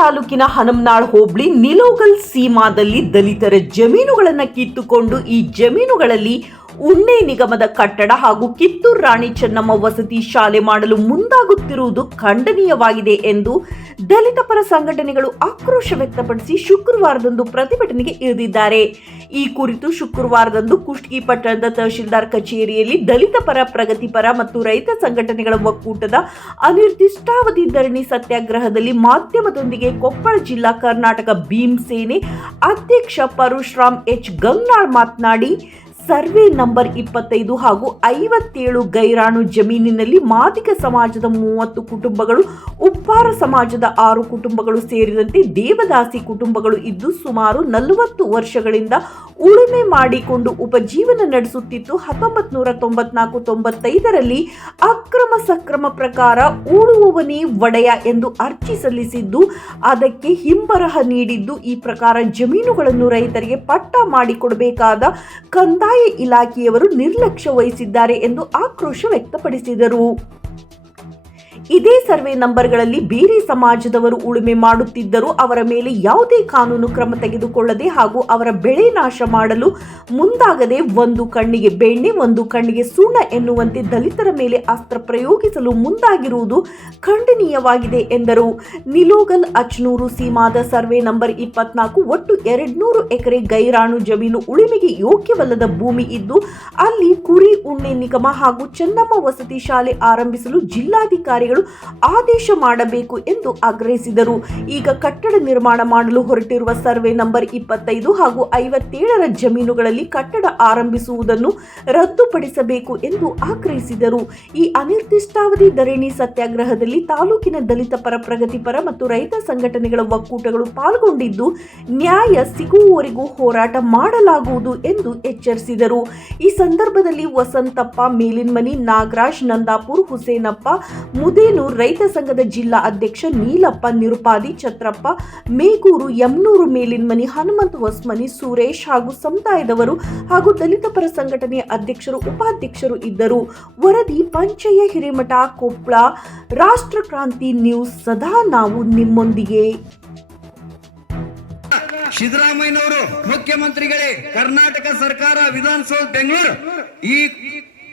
ತಾಲೂಕಿನ ಹನಮನಾಳ್ ಹೋಬಳಿ ನಿಲೋಗಲ್ ಸೀಮಾದಲ್ಲಿ ದಲಿತರ ಜಮೀನುಗಳನ್ನು ಕಿತ್ತುಕೊಂಡು ಈ ಜಮೀನುಗಳಲ್ಲಿ ಉಣ್ಣೆ ನಿಗಮದ ಕಟ್ಟಡ ಹಾಗೂ ಕಿತ್ತೂರು ರಾಣಿ ಚೆನ್ನಮ್ಮ ವಸತಿ ಶಾಲೆ ಮಾಡಲು ಮುಂದಾಗುತ್ತಿರುವುದು ಖಂಡನೀಯವಾಗಿದೆ ಎಂದು ದಲಿತ ಪರ ಸಂಘಟನೆಗಳು ಆಕ್ರೋಶ ವ್ಯಕ್ತಪಡಿಸಿ ಶುಕ್ರವಾರದಂದು ಪ್ರತಿಭಟನೆಗೆ ಇಳಿದಿದ್ದಾರೆ. ಈ ಕುರಿತು ಶುಕ್ರವಾರದಂದು ಕುಷ್ಟಗಿ ಪಟ್ಟಣದ ತಹಶೀಲ್ದಾರ್ ಕಚೇರಿಯಲ್ಲಿ ದಲಿತ ಪರ ಪ್ರಗತಿಪರ ಮತ್ತು ರೈತ ಸಂಘಟನೆಗಳ ಒಕ್ಕೂಟದ ಅನಿರ್ದಿಷ್ಟಾವಧಿ ಧರಣಿ ಸತ್ಯಾಗ್ರಹದಲ್ಲಿ ಮಾಧ್ಯಮದೊಂದಿಗೆ ಕೊಪ್ಪಳ ಜಿಲ್ಲಾ ಕರ್ನಾಟಕ ಭೀಮ್ ಸೇನೆ ಅಧ್ಯಕ್ಷ ಪರಶುರಾಮ್ ಎಚ್ ಗಂಗ್ನಾಳ್ ಮಾತನಾಡಿ ಸರ್ವೆ ನಂಬರ್ ಇಪ್ಪತ್ತೈದು ಹಾಗೂ ಐವತ್ತೇಳು ಗೈರಾಣು ಜಮೀನಿನಲ್ಲಿ ಮಾದಿಗ ಸಮಾಜದ ಮೂವತ್ತು ಕುಟುಂಬಗಳು, ಉಪ್ಪಾರ ಸಮಾಜದ ಆರು ಕುಟುಂಬಗಳು ಸೇರಿದಂತೆ ದೇವದಾಸಿ ಕುಟುಂಬಗಳು ಇದ್ದು ಸುಮಾರು ನಲವತ್ತು ವರ್ಷಗಳಿಂದ ಉಳುಮೆ ಮಾಡಿಕೊಂಡು ಉಪಜೀವನ ನಡೆಸುತ್ತಿತ್ತು ಹತ್ತೊಂಬತ್ ನೂರ ತೊಂಬತ್ನಾಲ್ಕು ತೊಂಬತ್ತೈದರಲ್ಲಿ ಅಕ್ರಮ ಸಕ್ರಮ ಪ್ರಕಾರ ಉಳುವವನೇ ಒಡೆಯ ಎಂದು ಅರ್ಜಿ ಸಲ್ಲಿಸಿದ್ದು, ಅದಕ್ಕೆ ಹಿಂಬರಹ ನೀಡಿದ್ದು ಈ ಪ್ರಕಾರ ಜಮೀನುಗಳನ್ನು ರೈತರಿಗೆ ಪಟ್ಟ ಮಾಡಿಕೊಡಬೇಕಾದ ಕಂದಾಯ ಇಲಾಖೆಯವರು ನಿರ್ಲಕ್ಷ್ಯ ವಹಿಸಿದ್ದಾರೆ ಎಂದು ಆಕ್ರೋಶ ವ್ಯಕ್ತಪಡಿಸಿದರು. ಇದೇ ಸರ್ವೆ ನಂಬರ್ಗಳಲ್ಲಿ ಬೇರೆ ಸಮಾಜದವರು ಉಳುಮೆ ಮಾಡುತ್ತಿದ್ದರೂ ಅವರ ಮೇಲೆ ಯಾವುದೇ ಕಾನೂನು ಕ್ರಮ ತೆಗೆದುಕೊಳ್ಳದೆ ಹಾಗೂ ಅವರ ಬೆಳೆ ನಾಶ ಮಾಡಲು ಮುಂದಾಗದೆ ಒಂದು ಕಣ್ಣಿಗೆ ಬೆಣ್ಣೆ, ಒಂದು ಕಣ್ಣಿಗೆ ಸುಣ್ಣ ಎನ್ನುವಂತೆ ದಲಿತರ ಮೇಲೆ ಅಸ್ತ್ರ ಪ್ರಯೋಗಿಸಲು ಮುಂದಾಗಿರುವುದು ಖಂಡನೀಯವಾಗಿದೆ ಎಂದರು. ನಿಲೋಗಲ್ ಅಚ್ನೂರು ಸೀಮಾದ ಸರ್ವೆ ನಂಬರ್ ಇಪ್ಪತ್ನಾಲ್ಕು ಒಟ್ಟು ಎರಡ್ನೂರು ಎಕರೆ ಗೈರಾಣು ಜಮೀನು ಉಳಿಮೆಗೆ ಯೋಗ್ಯವಲ್ಲದ ಭೂಮಿ ಇದ್ದು, ಅಲ್ಲಿ ಕುರಿ, ಉಣ್ಣೆ ನಿಗಮ ಹಾಗೂ ಚೆನ್ನಮ್ಮ ವಸತಿ ಶಾಲೆ ಆರಂಭಿಸಲು ಜಿಲ್ಲಾಧಿಕಾರಿಗಳು ಆದೇಶ ಮಾಡಬೇಕು ಎಂದು ಆಗ್ರಹಿಸಿದರು. ಈಗ ಕಟ್ಟಡ ನಿರ್ಮಾಣ ಮಾಡಲು ಹೊರಟಿರುವ ಸರ್ವೆ ನಂಬರ್ ಇಪ್ಪತ್ತೈದು ಹಾಗೂ ಐವತ್ತೇಳರ ಜಮೀನುಗಳಲ್ಲಿ ಕಟ್ಟಡ ಆರಂಭಿಸುವುದನ್ನು ರದ್ದುಪಡಿಸಬೇಕು ಎಂದು ಆಗ್ರಹಿಸಿದರು. ಈ ಅನಿರ್ದಿಷ್ಟಾವಧಿ ಧರಣಿ ಸತ್ಯಾಗ್ರಹದಲ್ಲಿ ತಾಲೂಕಿನ ದಲಿತ ಪರ ಪ್ರಗತಿಪರ ಮತ್ತು ರೈತ ಸಂಘಟನೆಗಳ ಒಕ್ಕೂಟಗಳು ಪಾಲ್ಗೊಂಡಿದ್ದು, ನ್ಯಾಯ ಸಿಗುವವರೆಗೂ ಹೋರಾಟ ಮಾಡಲಾಗುವುದು ಎಂದು ಎಚ್ಚರಿಸಿದರು. ಈ ಸಂದರ್ಭದಲ್ಲಿ ವಸಂತಪ್ಪ ಮೇಲಿನ್ಮನಿ ನಾಗರಾಜ್, ನಂದಾಪುರ್ ಹುಸೇನಪ್ಪ ಮುದೇನೂರ್ ರೈತ ಸಂಘದ ಜಿಲ್ಲಾ ಅಧ್ಯಕ್ಷ ನೀಲಪ್ಪ ನಿರುಪಾದಿ, ಛತ್ರಪ್ಪ ಮೇಗೂರು, ಯಮ್ನೂರು ಮೇಲಿನ್ಮನಿ, ಹನುಮಂತ ಹೊಸ್ಮನಿ, ಸುರೇಶ್ ಹಾಗೂ ಸಮುದಾಯದವರು ಹಾಗೂ ದಲಿತ ಪರ ಸಂಘಟನೆಯ ಅಧ್ಯಕ್ಷರು, ಉಪಾಧ್ಯಕ್ಷರು ಇದ್ದರು. ವರದಿ ಪಂಚಯ್ಯ, ಹಿರೇಮಠ ಕೊಪ್ಪಳ ರಾಷ್ಟ್ರ ಕ್ರಾಂತಿ ನ್ಯೂಸ್ ಸದಾ ನಾವು ನಿಮ್ಮೊಂದಿಗೆ. ಸಿದ್ದರಾಮಯ್ಯನವರು ಮುಖ್ಯಮಂತ್ರಿಗಳೇ, ಕರ್ನಾಟಕ ಸರ್ಕಾರ, ವಿಧಾನಸೌಧ, ಬೆಂಗಳೂರು. ಈ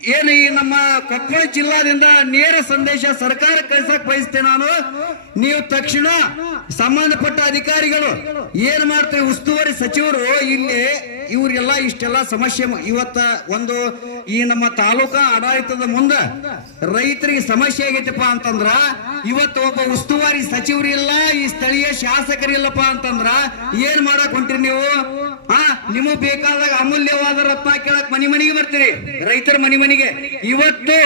ಏನು ಈ ನಮ್ಮ ಕೊಪ್ಪಳ ಜಿಲ್ಲಾದಿಂದ ನೇರ ಸಂದೇಶ ಸರ್ಕಾರ ಕಳಿಸಕ್ ಬಯಸ್ತೇನೆ ನಾನು. ನೀವು ತಕ್ಷಣ ಸಂಬಂಧಪಟ್ಟ ಅಧಿಕಾರಿಗಳು ಏನ್ ಮಾಡ್ತೀವಿ ಉಸ್ತುವಾರಿ ಸಚಿವರು ಇಲ್ಲಿ ಇವ್ರಿಗೆಲ್ಲ ಇಷ್ಟೆಲ್ಲ ಸಮಸ್ಯೆ ಇವತ್ತ ಒಂದು ಈ ನಮ್ಮ ತಾಲೂಕಾ ಆಡಳಿತದ ಮುಂದ ರೈತರಿಗೆ ಸಮಸ್ಯೆ ಆಗೈತಪ್ಪ ಅಂತಂದ್ರ, ಇವತ್ತು ಒಬ್ಬ ಉಸ್ತುವಾರಿ ಸಚಿವರು ಇಲ್ಲ ಈ ಸ್ಥಳೀಯ ಶಾಸಕರಿಲ್ಲಪ್ಪ ಅಂತಂದ್ರ ಏನ್ ಮಾಡಕ್ ಹೊಂಟ್ರಿ ನೀವು? ನಿಮಗ್ ಬೇಕಾದಾಗ ಅಮೂಲ್ಯವಾದ ರತ್ನ ಕೇಳಕ್ ಮನಿ ಮನೆಗೆ ಬರ್ತೀರಿ. ರೈತರ ಮನಿ ಮನೆಗೆ. ಇವತ್ತು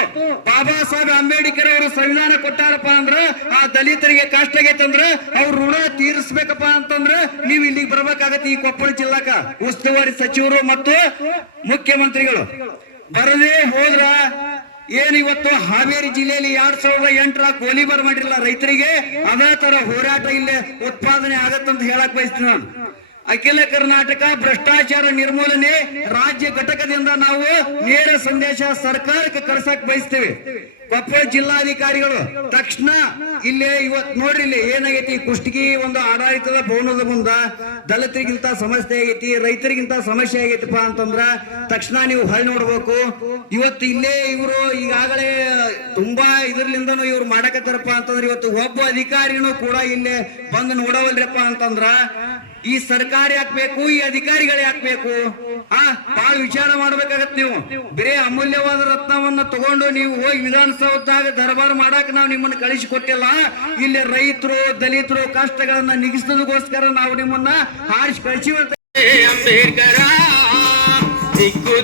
ಬಾಬಾ ಸಾಹೇಬ್ ಅಂಬೇಡ್ಕರ್ ಅವರು ಸಂವಿಧಾನ ಕೊಟ್ಟಾರಪ್ಪ ಅಂದ್ರ, ಆ ದಲಿತರಿಗೆ ಕಷ್ಟ ಆಗೈತಂದ್ರ ಅವ್ರ ಋಣ ತೀರಿಸ್ಬೇಕಪ್ಪ ಅಂತಂದ್ರ ನೀವ್ ಇಲ್ಲಿಗೆ ಬರ್ಬೇಕಾಗತ್ತೆ ಈ ಕೊಪ್ಪಳ ಜಿಲ್ಲಾಕ. ಉಸ್ತುವಾರಿ ಸಚಿವರು ಮತ್ತು ಮುಖ್ಯಮಂತ್ರಿಗಳು. ಬರದೇ ಹೋದ್ರ ಏನ್ ಇವತ್ತು ಹಾವೇರಿ ಜಿಲ್ಲೆಯಲ್ಲಿ ಎರಡ್ ಸಾವಿರದ ಎಂಟರ ಗೋಲಿಬಾರ್ ಮಾಡಿರಲ್ಲ ರೈತರಿಗೆ. ಅದೇ ತರ ಹೋರಾಟ ಇಲ್ಲೇ ಉತ್ಪಾದನೆ ಆಗತ್ತಂತ ಹೇಳಕ್ ಬಯಸ್ತೀನಿ ನಾನು. ಅಖಿಲ ಕರ್ನಾಟಕ ಭ್ರಷ್ಟಾಚಾರ ನಿರ್ಮೂಲನೆ ರಾಜ್ಯ ಘಟಕದಿಂದ ನಾವು ನೇರ ಸಂದೇಶ ಸರ್ಕಾರಕ್ಕೆ ಕಳ್ಸಕ್ ಬಯಸ್ತೇವೆ. ಕೊಪ್ಪಳ ಜಿಲ್ಲಾಧಿಕಾರಿಗಳು, ತಕ್ಷಣ ಇಲ್ಲಿ ಇವತ್ ನೋಡ್ರಿ ಇಲ್ಲಿ ಏನಾಗೈತಿ, ಕುಷ್ಟಗಿ ಒಂದು ಆಡಳಿತದ ಭವನದ ಮುಂದ ದಲಿತರಿಗಿಂತ ಸಮಸ್ಯೆ ಆಗೈತಿ, ರೈತರಿಗಿಂತ ಸಮಸ್ಯೆ ಆಗೈತಪ್ಪ ಅಂತಂದ್ರ ತಕ್ಷಣ ನೀವು ಹೊಳೆ ನೋಡ್ಬೇಕು. ಇವತ್ತು ಇಲ್ಲೇ ಇವರು ಈಗಾಗಲೇ ತುಂಬಾ ಇದರ್ಲಿಂದನೂ ಇವ್ರು ಮಾಡಕತ್ತಾರಪ್ಪ ಅಂತಂದ್ರೆ ಇವತ್ತು ಒಬ್ಬ ಅಧಿಕಾರಿನೂ ಕೂಡ ಇಲ್ಲೇ ಬಂದು ನೋಡವಲ್ರಪ್ಪ ಅಂತಂದ್ರ ಈ ಸರ್ಕಾರ ಯಾಕ್ಬೇಕು ಈ ಅಧಿಕಾರಿಗಳು ಯಾಕ್ಬೇಕು ಆ ಬಾಳ ವಿಚಾರ ಮಾಡ್ಬೇಕಾಗತ್ ನೀವು. ಬರೇ ಅಮೂಲ್ಯವಾದ ರತ್ನವನ್ನ ತಗೊಂಡು ನೀವು ಹೋಗಿ ವಿಧಾನಸೌಧದಾಗ ದರ್ಬಾರ್ ಮಾಡಾಕ ನಾವು ನಿಮ್ಮನ್ನ ಕಳಿಸಿ ಕೊಟ್ಟಿಲ್ಲ ಇಲ್ಲಿ ರೈತರು, ದಲಿತರು ಕಷ್ಟಗಳನ್ನ ನಿಗಿಸೋದಕ್ಕೋಸ್ಕರ ನಾವು ನಿಮ್ಮನ್ನ ಹಾರಿಸಿ ಕಳಿಸಿ ಅಂಬೇಡ್ಕರ ದಿಕ್ಕು